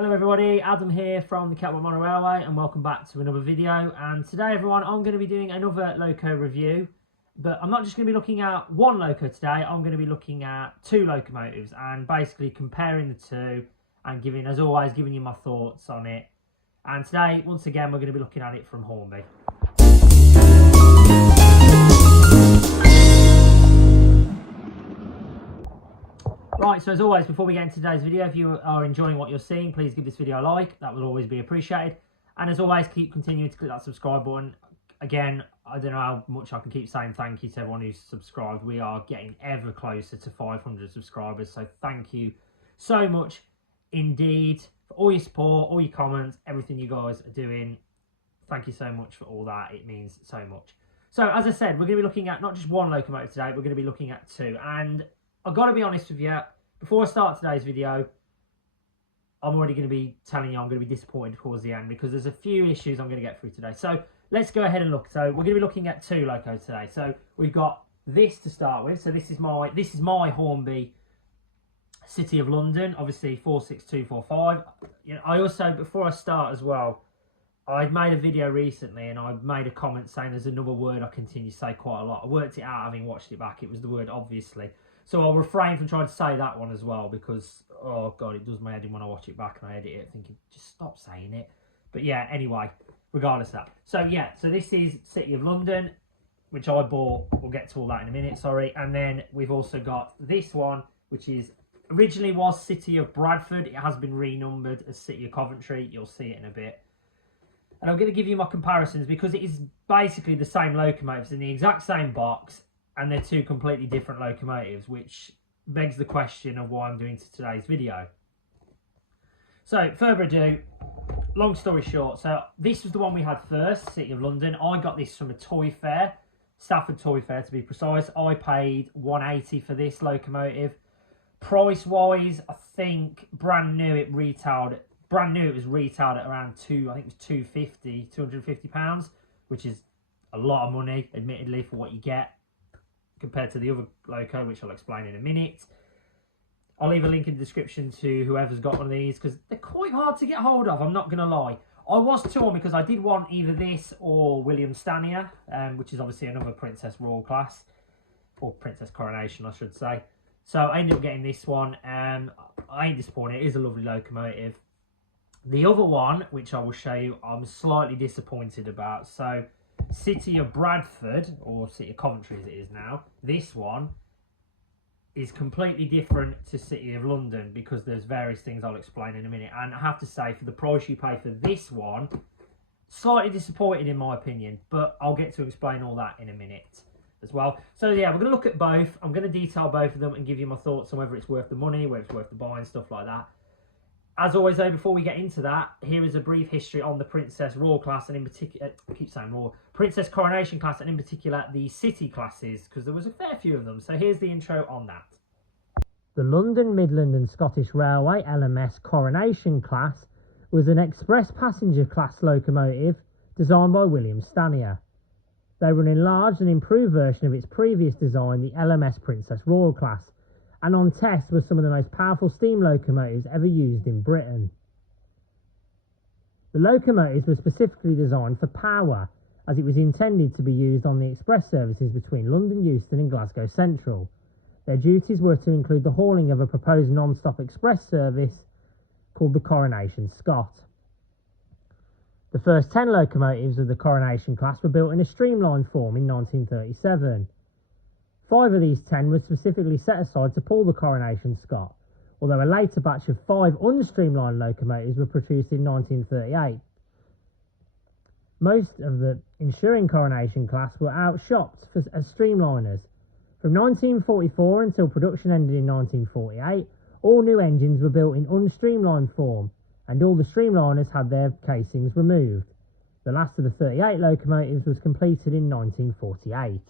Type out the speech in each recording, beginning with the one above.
Hello everybody, Adam here from the Catwalk Mono Railway and welcome back to another video. And today everyone, I'm going to be doing another loco review, but I'm not just going to be looking at one loco today, I'm going to be looking at two locomotives and basically comparing the two and giving, as always, giving you my thoughts on it. And today, once again, we're going to be looking at it from Hornby. Right, so as always, before we get into today's video, if you are enjoying what you're seeing, please give this video a like. That would always be appreciated. And as always, keep continuing to click that subscribe button. Again, I don't know how much I can keep saying thank you to everyone who's subscribed. We are getting ever closer to 500 subscribers, so thank you so much indeed for all your support, all your comments, everything you guys are doing. Thank you so much for all that. It means so much. So, as I said, we're going to be looking at not just one locomotive today, we're going to be looking at two. And I've got to be honest with you, before I start today's video, I'm already going to be telling you I'm going to be disappointed towards the end because there's a few issues I'm going to get through today. So let's go ahead and look. So we're going to be looking at two locos today. So we've got this to start with. So this is my Hornby City of London, obviously 46245. You know, I also, before I start as well, I made a video recently and I made a comment saying there's another word I continue to say quite a lot. I worked it out having watched it back. It was the word obviously. So I'll refrain from trying to say that one as well because, oh God, it does my head in when I watch it back and I edit it thinking, just stop saying it. But yeah, anyway, regardless of that. So yeah, so this is City of London, which I bought. We'll get to all that in a minute, sorry. And then we've also got this one, which is originally was City of Bradford. It has been renumbered as City of Coventry. You'll see it in a bit. And I'm going to give you my comparisons because it is basically the same locomotives in the exact same box. And they're two completely different locomotives, which begs the question of why I'm doing today's video. So, further ado, long story short, so this was the one we had first, City of London. I got this from a toy fair, Stafford Toy Fair to be precise. I paid £180 for this locomotive. Price-wise, I think brand new it was retailed at around £250, which is a lot of money, admittedly, for what you get, compared to the other loco, which I'll explain in a minute. I'll leave a link in the description to whoever's got one of these because they're quite hard to get hold of, I'm not going to lie. I was torn because I did want either this or William Stanier, which is obviously another Princess Royal class, or Princess Coronation, I should say. So I ended up getting this one. I ain't disappointed, it is a lovely locomotive. The other one, which I will show you, I'm slightly disappointed about. So City of Bradford, or City of Coventry as it is now, this one is completely different to City of London because there's various things I'll explain in a minute. And I have to say, for the price you pay for this one, slightly disappointed in my opinion, but I'll get to explain all that in a minute as well. So yeah, we're going to look at both. I'm going to detail both of them and give you my thoughts on whether it's worth the money, whether it's worth the buying, stuff like that. As always though, before we get into that, here is a brief history on the Princess Royal class and in particular, I keep saying Royal, Princess Coronation class and in particular the City classes, because there was a fair few of them. So here's the intro on that. The London, Midland and Scottish Railway LMS Coronation class was an express passenger class locomotive designed by William Stanier. They were an enlarged and improved version of its previous design, the LMS Princess Royal class, and on test were some of the most powerful steam locomotives ever used in Britain. The locomotives were specifically designed for power, as it was intended to be used on the express services between London Euston and Glasgow Central. Their duties were to include the hauling of a proposed non-stop express service called the Coronation Scot. The first 10 locomotives of the Coronation class were built in a streamlined form in 1937. 5 of these 10 were specifically set aside to pull the Coronation Scot, although a later batch of 5 unstreamlined locomotives were produced in 1938. Most of the ensuing Coronation class were outshopped as streamliners. From 1944 until production ended in 1948, all new engines were built in unstreamlined form, and all the streamliners had their casings removed. The last of the 38 locomotives was completed in 1948.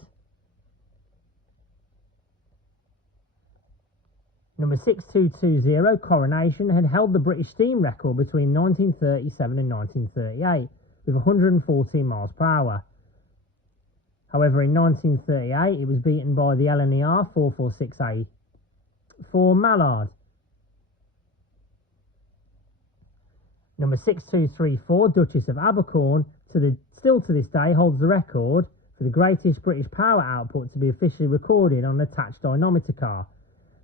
Number 6220 Coronation had held the British steam record between 1937 and 1938 with 114 miles per hour. However, in 1938 it was beaten by the LNER 446A4 Mallard. Number 6234, Duchess of Abercorn, still to this day holds the record for the greatest British power output to be officially recorded on an attached dynamometer car.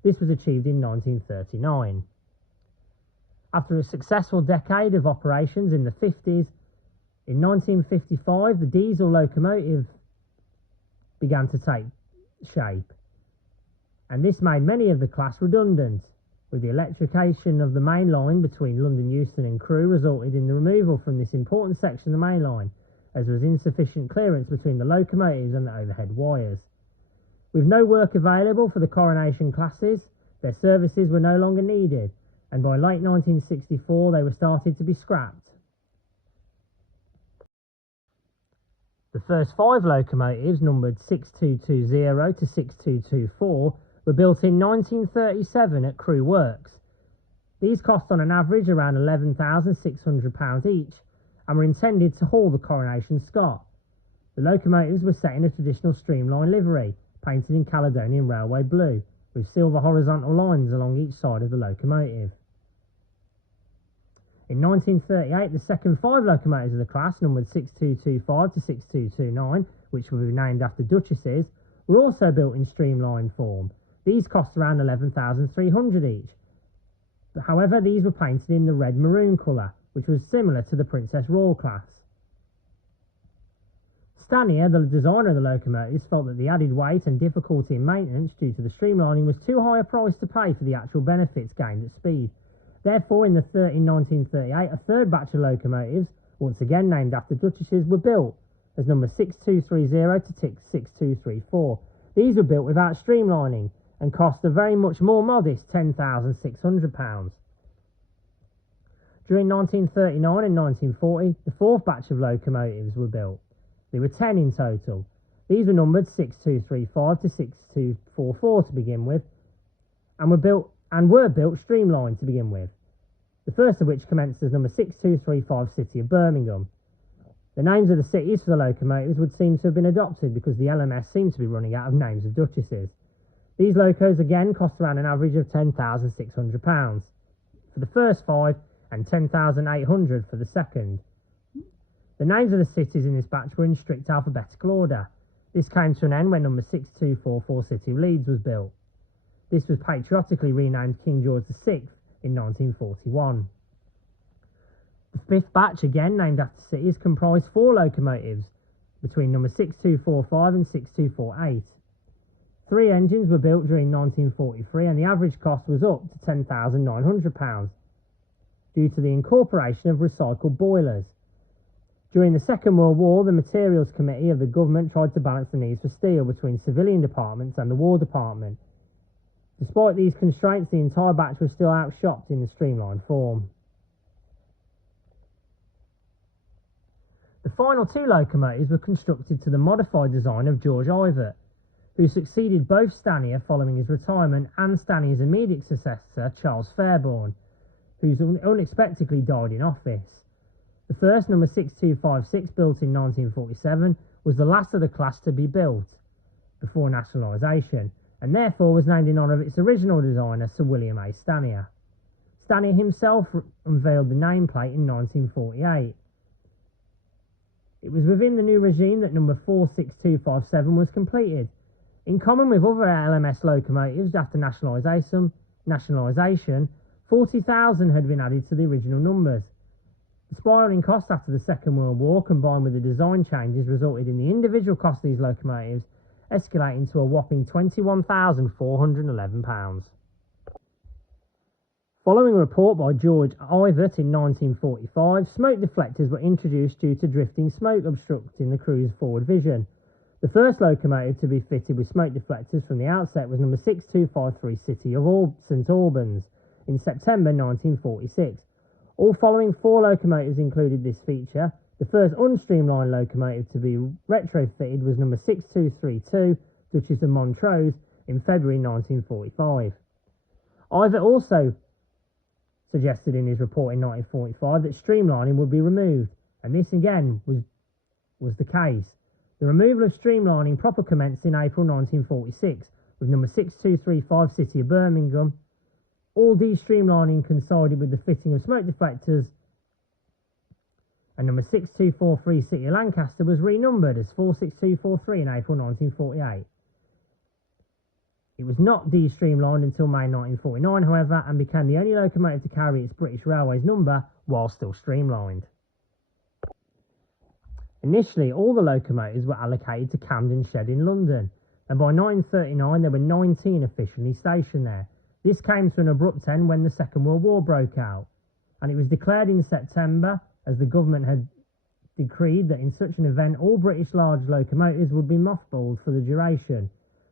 This was achieved in 1939. After a successful decade of operations in the 50s, in 1955 the diesel locomotive began to take shape, and this made many of the class redundant, with the electrification of the main line between London Euston and Crewe resulted in the removal from this important section of the main line, as there was insufficient clearance between the locomotives and the overhead wires. With no work available for the Coronation classes, their services were no longer needed, and by late 1964 they were started to be scrapped. The first 5 locomotives, numbered 6220 to 6224, were built in 1937 at Crewe Works. These cost on an average around £11,600 each and were intended to haul the Coronation Scot. The locomotives were set in a traditional streamline livery, painted in Caledonian Railway blue, with silver horizontal lines along each side of the locomotive. In 1938, the second 5 locomotives of the class, numbered 6225 to 6229, which were named after duchesses, were also built in streamlined form. These cost around £11,300 each. However, these were painted in the red-maroon colour, which was similar to the Princess Royal class. Stanier, the designer of the locomotives, felt that the added weight and difficulty in maintenance due to the streamlining was too high a price to pay for the actual benefits gained at speed. Therefore, in 1938, a third batch of locomotives, once again named after duchesses, were built as number 6230 to 6234. These were built without streamlining and cost a very much more modest £10,600. During 1939 and 1940, the fourth batch of locomotives were built. There were 10 in total. These were numbered 6235 to 6244 to begin with, and were built streamlined to begin with. The first of which commenced as number 6235 City of Birmingham. The names of the cities for the locomotives would seem to have been adopted because the LMS seemed to be running out of names of duchesses. These locos again cost around an average of £10,600 for the first 5 and £10,800 for the second. The names of the cities in this batch were in strict alphabetical order. This came to an end when number 6244 City of Leeds was built. This was patriotically renamed King George VI in 1941. The fifth batch, again named after cities, comprised 4 locomotives between number 6245 and 6248. 3 engines were built during 1943 and the average cost was up to £10,900 due to the incorporation of recycled boilers. During the Second World War, the Materials Committee of the government tried to balance the needs for steel between civilian departments and the War Department. Despite these constraints, the entire batch was still outshopped in the streamlined form. The final 2 locomotives were constructed to the modified design of George Ivett, who succeeded both Stanier following his retirement and Stanier's immediate successor, Charles Fairbairn, who unexpectedly died in office. The first, number 6256, built in 1947, was the last of the class to be built before nationalisation, and therefore was named in honour of its original designer, Sir William A. Stanier. Stanier himself unveiled the nameplate in 1948. It was within the new regime that number 46257 was completed. In common with other LMS locomotives after nationalisation, 40,000 had been added to the original numbers. The spiralling cost after the Second World War, combined with the design changes, resulted in the individual cost of these locomotives escalating to a whopping £21,411. Following a report by George Ivett in 1945, smoke deflectors were introduced due to drifting smoke obstructing the crew's forward vision. The first locomotive to be fitted with smoke deflectors from the outset was number 6253 City of St Albans in September 1946. All following 4 locomotives included this feature. The first unstreamlined locomotive to be retrofitted was number 6232 Duchess of Montrose in February 1945. Ivett also suggested in his report in 1945 that streamlining would be removed, and this again was the case. The removal of streamlining proper commenced in April 1946 with number 6235 City of Birmingham. All de-streamlining coincided with the fitting of smoke deflectors and number 6243 City of Lancaster was renumbered as 46243 in April 1948. It was not de-streamlined until May 1949, however, and became the only locomotive to carry its British Railways number while still streamlined. Initially, all the locomotives were allocated to Camden Shed in London, and by 1939 there were 19 officially stationed there. This came to an abrupt end when the Second World War broke out, and it was declared in September, as the government had decreed, that in such an event all British large locomotives would be mothballed for the duration.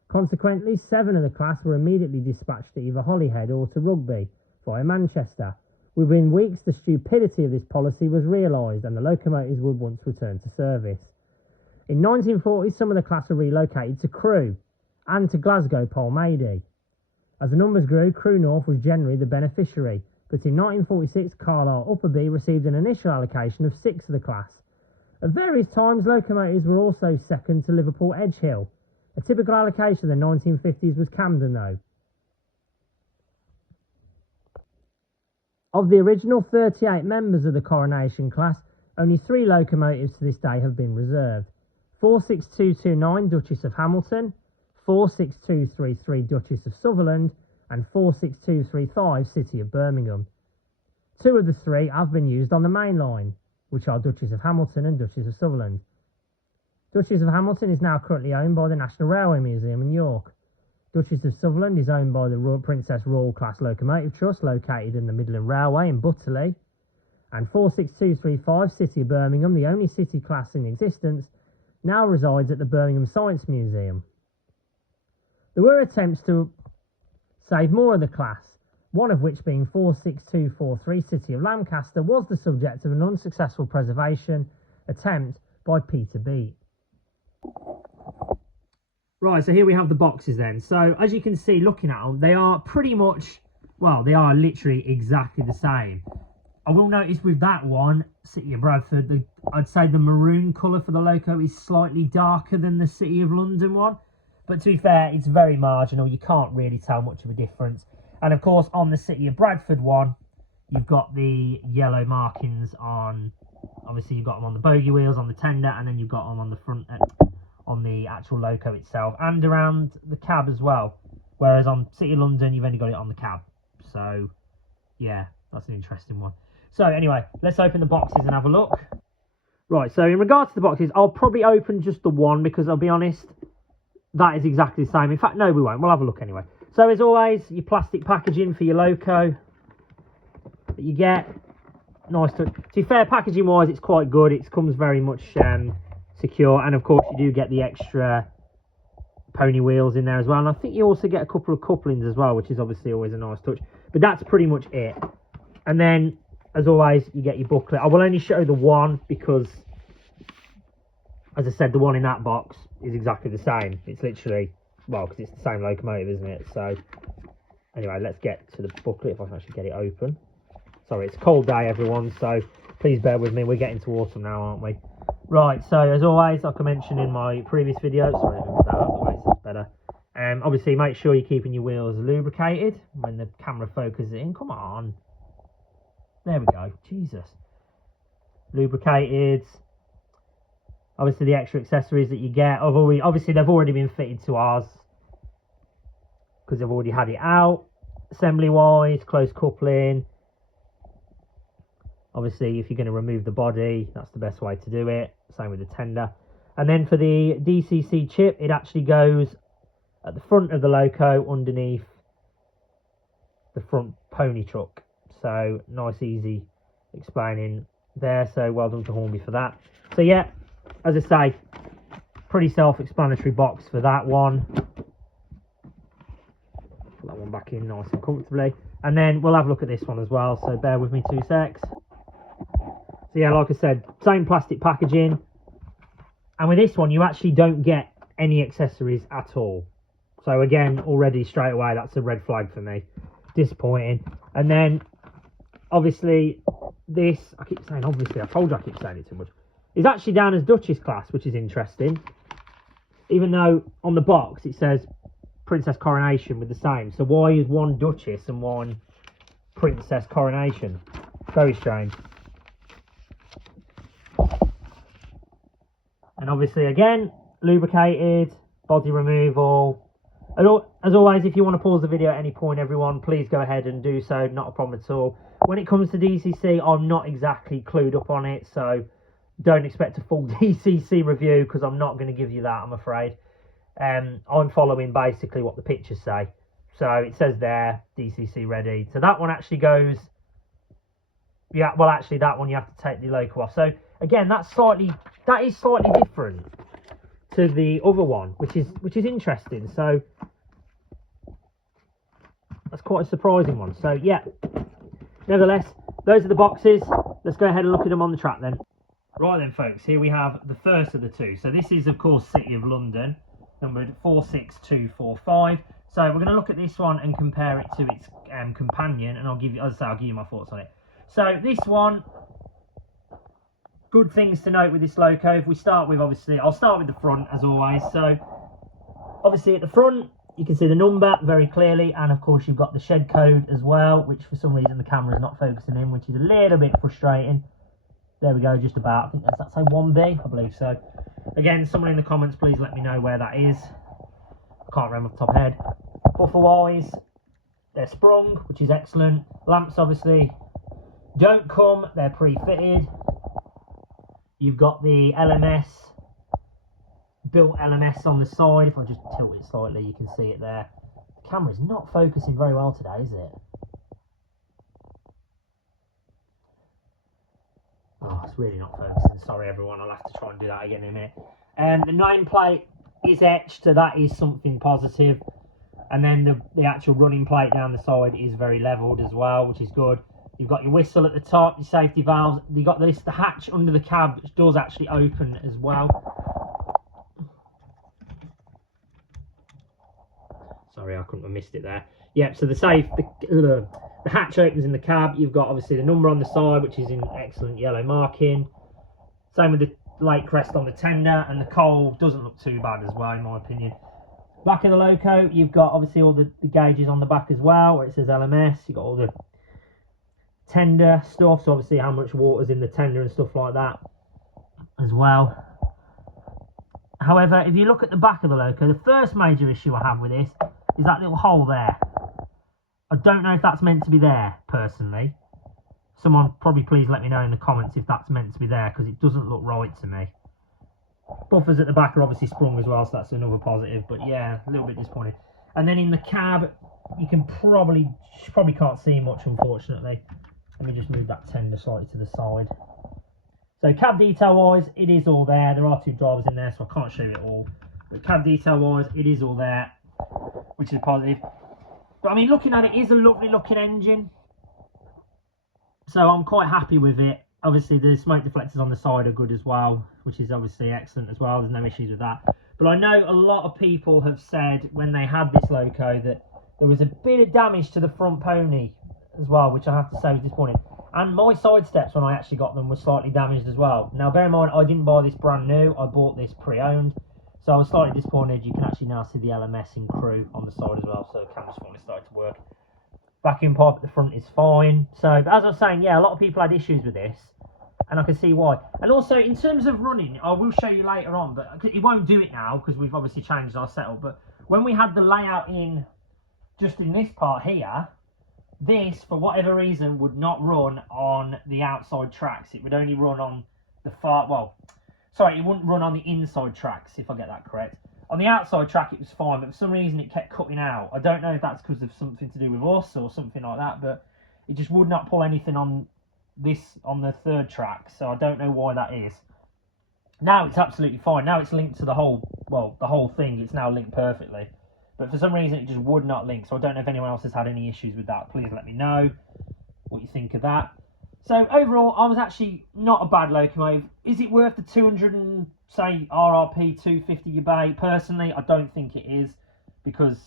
Consequently, 7 of the class were immediately dispatched to either Holyhead or to Rugby via Manchester. Within weeks, the stupidity of this policy was realised and the locomotives would once return to service. In 1940, some of the class were relocated to Crewe and to Glasgow Polmadie. As the numbers grew, Crewe North was generally the beneficiary, but in 1946, Carlisle Upperby received an initial allocation of 6 of the class. At various times, locomotives were also second to Liverpool Edgehill. A typical allocation in the 1950s was Camden, though. Of the original 38 members of the Coronation class, only 3 locomotives to this day have been reserved. 46229 Duchess of Hamilton, 46233 Duchess of Sutherland, and 46235 City of Birmingham. 2 of the 3 have been used on the main line, which are Duchess of Hamilton and Duchess of Sutherland. Duchess of Hamilton is now currently owned by the National Railway Museum in York. Duchess of Sutherland is owned by the Princess Royal Class Locomotive Trust, located in the Midland Railway in Butterley. And 46235 City of Birmingham, the only city class in existence, now resides at the Birmingham Science Museum. There were attempts to save more of the class, one of which being 46243 City of Lancaster was the subject of an unsuccessful preservation attempt by Peter Beat. Right, so here we have the boxes then. So as you can see, looking at them, they are pretty much, well, they are literally exactly the same. I will notice with that one, City of Bradford, I'd say the maroon colour for the loco is slightly darker than the City of London one. But to be fair, it's very marginal. You can't really tell much of a difference. And of course, on the City of Bradford one, you've got the yellow markings on, obviously you've got them on the bogie wheels, on the tender, and then you've got them on the front, on the actual loco itself, and around the cab as well. Whereas on City of London, you've only got it on the cab. So, yeah, that's an interesting one. So anyway, let's open the boxes and have a look. Right, so in regards to the boxes, I'll probably open just the one because I'll be honest, that is exactly the same. In fact, no, we won't. We'll have a look anyway. So as always, your plastic packaging for your loco that you get. Nice to be fair, packaging wise, it's quite good. It comes very much secure, and of course you do get the extra pony wheels in there as well. And I think you also get a couple of couplings as well, which is obviously always a nice touch. But that's pretty much it. And then, as always, you get your booklet. I will only show the one because, as I said, the one in that box is exactly the same. It's literally, well, because it's the same locomotive, isn't it? So, anyway, let's get to the booklet if I can actually get it open. Sorry, it's a cold day, everyone, so please bear with me. We're getting to autumn now, aren't we? Right, so as always, like I mentioned in my previous video, sorry, let me move that out of the way so it's better. Obviously, make sure you're keeping your wheels lubricated when the camera focuses in. Come on. There we go. Jesus. Lubricated. Obviously, the extra accessories that you get. Obviously, they've already been fitted to ours because I've already had it out. Assembly-wise, close coupling. Obviously, if you're going to remove the body, that's the best way to do it. Same with the tender. And then for the DCC chip, it actually goes at the front of the loco underneath the front pony truck. So, nice, easy explaining there. So, well done to Hornby for that. So, yeah, as I say, pretty self-explanatory box for that one. Put that one back in nice and comfortably. And then we'll have a look at this one as well. So, bear with me 2 secs. So yeah, like I said, same plastic packaging. And with this one, you actually don't get any accessories at all. So again, already straight away, that's a red flag for me. Disappointing. And then, obviously, this, I keep saying obviously, I told you I keep saying it too much, is actually down as Duchess class, which is interesting. Even though on the box it says Princess Coronation with the same. So why is one Duchess and one Princess Coronation? Very strange. And obviously, again, lubricated, body removal. And as always, if you want to pause the video at any point, everyone, please go ahead and do so. Not a problem at all. When it comes to DCC, I'm not exactly clued up on it, so don't expect a full DCC review because I'm not going to give you that, I'm afraid. I'm following basically what the pictures say. So it says there, DCC ready. So that one actually goes... Yeah, well, actually, that one you have to take the loco off. So again, that is slightly different to the other one, which is interesting. So that's quite a surprising one. So yeah, nevertheless, those are the boxes. Let's go ahead and look at them on the track then. Right then, folks, here we have the first of the two. So this is, of course, City of London, numbered 46245. So we're going to look at this one and compare it to its companion, and I'll give you, as I say, I'll give you my thoughts on it. So this one, good things to note with this loco. If we start with, obviously, I'll start with the front as always. So obviously at the front, you can see the number very clearly, and of course you've got the shed code as well, which for some reason the camera is not focusing in, which is a little bit frustrating. There we go, just about. I think that's say 1B, I believe so. Again, someone in the comments, please let me know where that is. I can't remember off the top of my head. Buffer wise, they're sprung, which is excellent. Lamps obviously don't come, they're pre-fitted. You've got the LMS, built LMS on the side. If I just tilt it slightly, you can see it there. The camera's not focusing very well today, is it? Oh, it's really not focusing. Sorry, everyone. I'll have to try and do that again in a minute. The nameplate is etched, so that is something positive. And then the actual running plate down the side is very levelled as well, which is good. You've got your whistle at the top, your safety valves. You've got the hatch under the cab, which does actually open as well. Sorry, I couldn't have missed it there. Yep, so the hatch opens in the cab. You've got obviously the number on the side, which is in excellent yellow marking. Same with the light crest on the tender, and the coal doesn't look too bad as well, in my opinion. Back of the loco, you've got obviously all the gauges on the back as well, where it says LMS. You've got all the tender stuff, so obviously how much water's in the tender and stuff like that as well. However, if you look at the back of the loco, the first major issue I have with this is that little hole there. I don't know if that's meant to be there, personally. Someone probably please let me know in the comments if that's meant to be there, because it doesn't look right to me. Buffers at the back are obviously sprung as well, so that's another positive, but yeah, a little bit disappointed. And then in the cab, you can probably can't see much, unfortunately. Let me just move that tender slightly to the side. So cab detail wise, it is all there. There are two drivers in there, so I can't show you it all. But cab detail wise, it is all there, which is positive. But I mean, looking at it, is a lovely looking engine. So I'm quite happy with it. Obviously, the smoke deflectors on the side are good as well, which is obviously excellent as well. There's no issues with that. But I know a lot of people have said when they had this loco that there was a bit of damage to the front pony as well, which I have to say was disappointing. And my side steps, when I actually got them, were slightly damaged as well. Now, bear in mind, I didn't buy this brand new. I bought this pre-owned. So I was slightly disappointed. You can actually now see the LMS in crew on the side as well. So the camera's finally started to work. Vacuum pipe at the front is fine. So, but as I was saying, yeah, a lot of people had issues with this. And I can see why. And also, in terms of running, I will show you later on, but it won't do it now because we've obviously changed our setup. But when we had the layout in, just in this part here, this, for whatever reason, would not run on the outside tracks. It would only run on the it wouldn't run on the inside tracks, if I get that correct. On the outside track, it was fine, but for some reason, it kept cutting out. I don't know if that's because of something to do with us or something like that, but it just would not pull anything on the third track, so I don't know why that is. Now it's absolutely fine. Now it's linked to the whole thing. It's now linked perfectly. But for some reason, it just would not link. So I don't know if anyone else has had any issues with that. Please let me know what you think of that. So overall, I was actually not a bad locomotive. Is it worth the 200 and say RRP 250 you pay? Personally, I don't think it is, because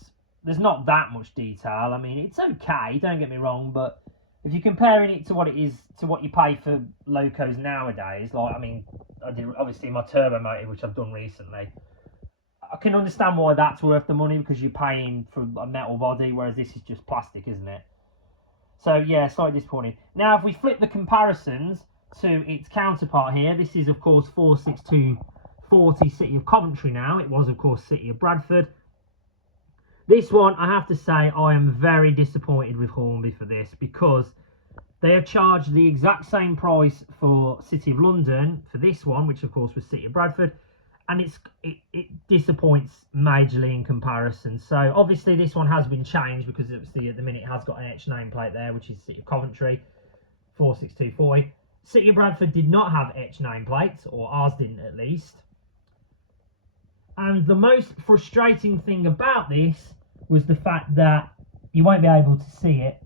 there's not that much detail. I mean, it's okay, don't get me wrong, but if you're comparing it to what it is to what you pay for locos nowadays, like, I mean, I did obviously my turbo motive, which I've done recently. I can understand why that's worth the money, because you're paying for a metal body, whereas this is just plastic, isn't it? So yeah, slightly disappointing. Now, if we flip the comparisons to its counterpart here, this is of course 40 City of Coventry now. It was, of course, City of Bradford. This one, I have to say, I am very disappointed with Hornby for this, because they have charged the exact same price for City of London for this one, which of course was City of Bradford, and it disappoints majorly in comparison. So obviously this one has been changed, because obviously at the minute it has got an etched nameplate there, which is City of Coventry 46240. City of Bradford did not have etched nameplates, or ours didn't at least. And the most frustrating thing about this was the fact that you won't be able to see it.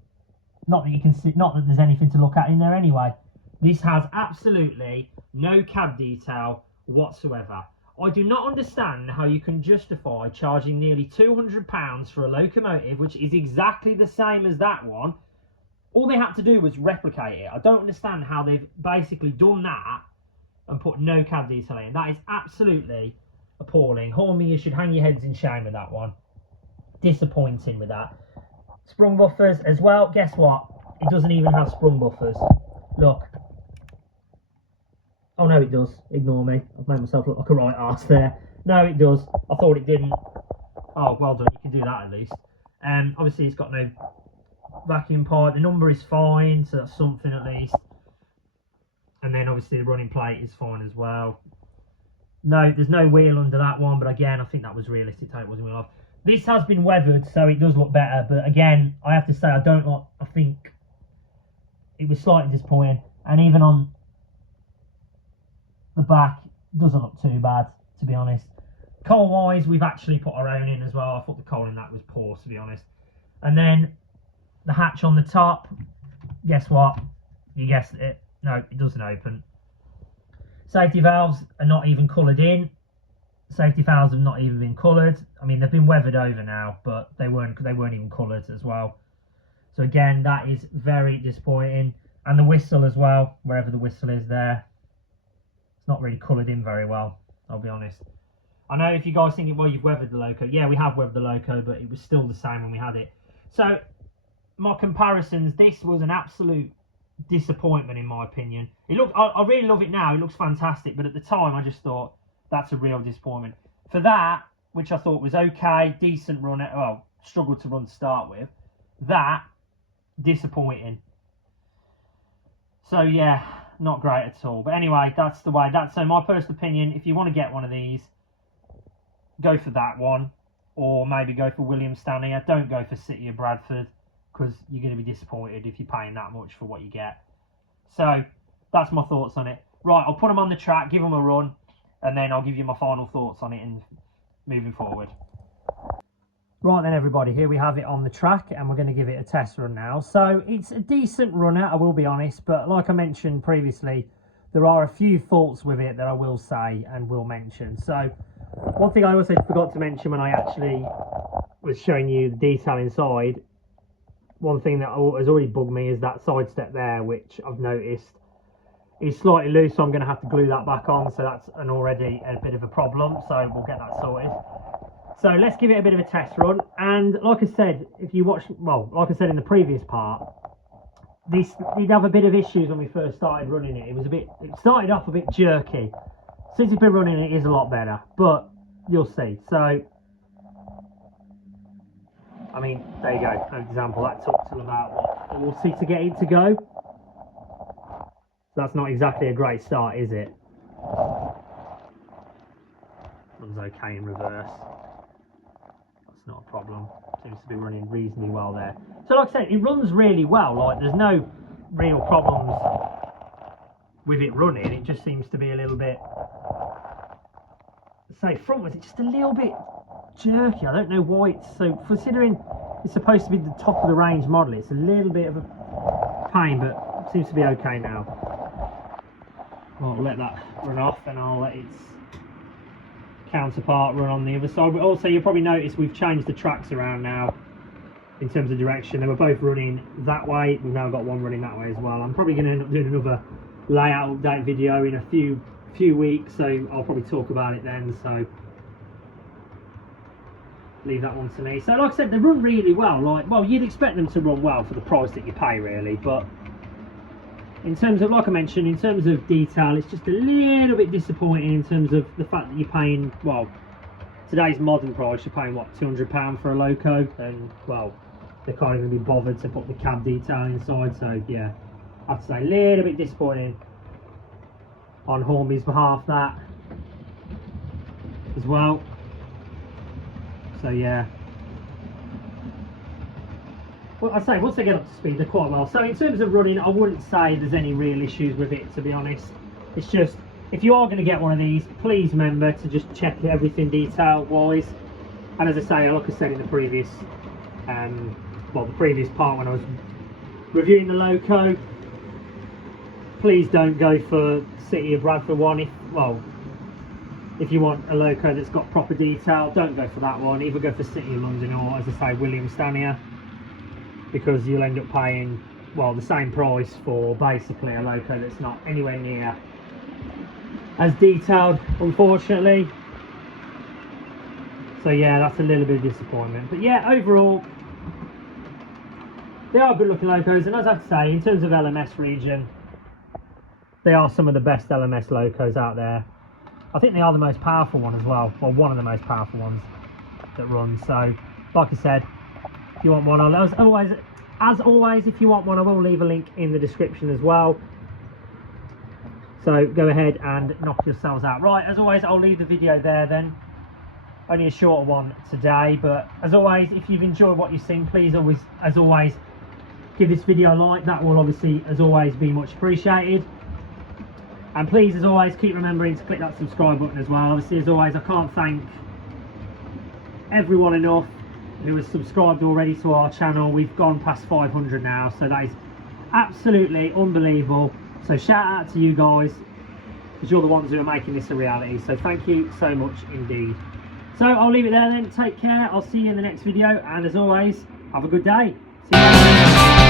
Not that you can see, not that there's anything to look at in there anyway. This has absolutely no cab detail whatsoever. I do not understand how you can justify charging nearly £200 for a locomotive, which is exactly the same as that one. All they had to do was replicate it. I don't understand how they've basically done that and put no cab detail in. That is absolutely appalling. Hornby, you should hang your heads in shame with that one. Disappointing with that. Sprung buffers as well. Guess what? It doesn't even have sprung buffers. Look. Oh no, it does. Ignore me. I've made myself look like a right arse there. No, it does. I thought it didn't. Oh, well done. You can do that at least. Obviously, it's got no vacuum pipe. The number is fine, so that's something at least. And then obviously the running plate is fine as well. No, there's no wheel under that one, but again, I think that was realistic. It wasn't wheel off. This has been weathered, so it does look better, but again, I have to say, I think it was slightly disappointing, and even on the back, it doesn't look too bad, to be honest. Coal-wise, we've actually put our own in as well. I thought the coal in that was poor, to be honest. And then the hatch on the top, guess what? You guessed it. No, it doesn't open. Safety valves are not even coloured in. Safety valves have not even been coloured. I mean, they've been weathered over now, but they weren't even coloured as well. So again, that is very disappointing. And the whistle as well, wherever the whistle is there, it's not really coloured in very well, I'll be honest. I know if you guys thinking, well, you've weathered the loco. Yeah, we have weathered the loco, but it was still the same when we had it. So my comparisons, this was an absolute disappointment in my opinion. It looked, I really love it now. It looks fantastic, but at the time I just thought that's a real disappointment. For that, which I thought was okay, decent run, well, struggled to run to start with, that disappointing. So yeah, not great at all. But anyway, that's the way. That's so my personal opinion. If you want to get one of these, go for that one, or maybe go for William Stanley. Don't go for City of Bradford, because you're going to be disappointed if you're paying that much for what you get. So that's my thoughts on it. Right, I'll put them on the track, give them a run, and then I'll give you my final thoughts on it and moving forward. Right then everybody, here we have it on the track, and we're going to give it a test run now. So it's a decent runner, I will be honest, but like I mentioned previously, there are a few faults with it that I will say and will mention. So one thing I also forgot to mention when I actually was showing you the detail inside, one thing that has already bugged me is that side step there, which I've noticed is slightly loose, so I'm going to have to glue that back on, so that's already a bit of a problem, so we'll get that sorted. So let's give it a bit of a test run, and like I said, if you watch, well, like I said in the previous part, this did have a bit of issues when we first started running it. It started off a bit jerky. Since it's been running, it is a lot better, but you'll see. So I mean, there you go, an example. That took till about, what, 40 to get it to go. So that's not exactly a great start, is it? Runs okay in reverse. That's not a problem. Seems to be running reasonably well there. So like I said, it runs really well. Like, there's no real problems with it running. It just seems to be a little bit, say, frontwards, it's just a little bit jerky. I don't know why it's so, considering it's supposed to be the top of the range model, it's a little bit of a pain, but it seems to be okay now. I'll let that run off and I'll let its counterpart run on the other side. But also, you'll probably notice we've changed the tracks around now in terms of direction. They were both running that way, we've now got one running that way as well. I'm probably going to end up doing another layout update video in a few weeks, so I'll probably talk about it then, so leave that one to me. So like I said, they run really well. Like, well, you'd expect them to run well for the price that you pay, really, but in terms of, like I mentioned, in terms of detail, it's just a little bit disappointing in terms of the fact that you're paying, well, today's modern price, you're paying what, £200 for a Loco, and well, they can't even be bothered to put the cab detail inside. So yeah, I have to say, a little bit disappointing on Hornby's behalf, that as well. So yeah, well, I say once they get up to speed, they're quite well. So in terms of running, I wouldn't say there's any real issues with it, to be honest. It's just, if you are going to get one of these, please remember to just check everything detail wise. And as I say, like I said in the previous well, the previous part when I was reviewing the Loco, please don't go for City of Bradford one. If you want a Loco that's got proper detail, don't go for that one. Either go for City of London or, as I say, Williams-Stanier, because you'll end up paying, well, the same price for basically a Loco that's not anywhere near as detailed, unfortunately. So yeah, that's a little bit of disappointment. But yeah, overall, they are good looking Locos, and as I have to say, in terms of LMS region, they are some of the best LMS Locos out there. I think they are the most powerful one as well, or one of the most powerful ones that run. So like I said, if you want one, as always, if you want one, I will leave a link in the description as well. So go ahead and knock yourselves out. Right, as always, I'll leave the video there then. Only a shorter one today, but as always, if you've enjoyed what you've seen, please as always, give this video a like. That will obviously, as always, be much appreciated. And please, as always, keep remembering to click that subscribe button as well. Obviously, as always, I can't thank everyone enough who has subscribed already to our channel. We've gone past 500 now, so that is absolutely unbelievable. So shout out to you guys, because you're the ones who are making this a reality. So thank you so much indeed. So I'll leave it there then. Take care. I'll see you in the next video. And as always, have a good day. See you later.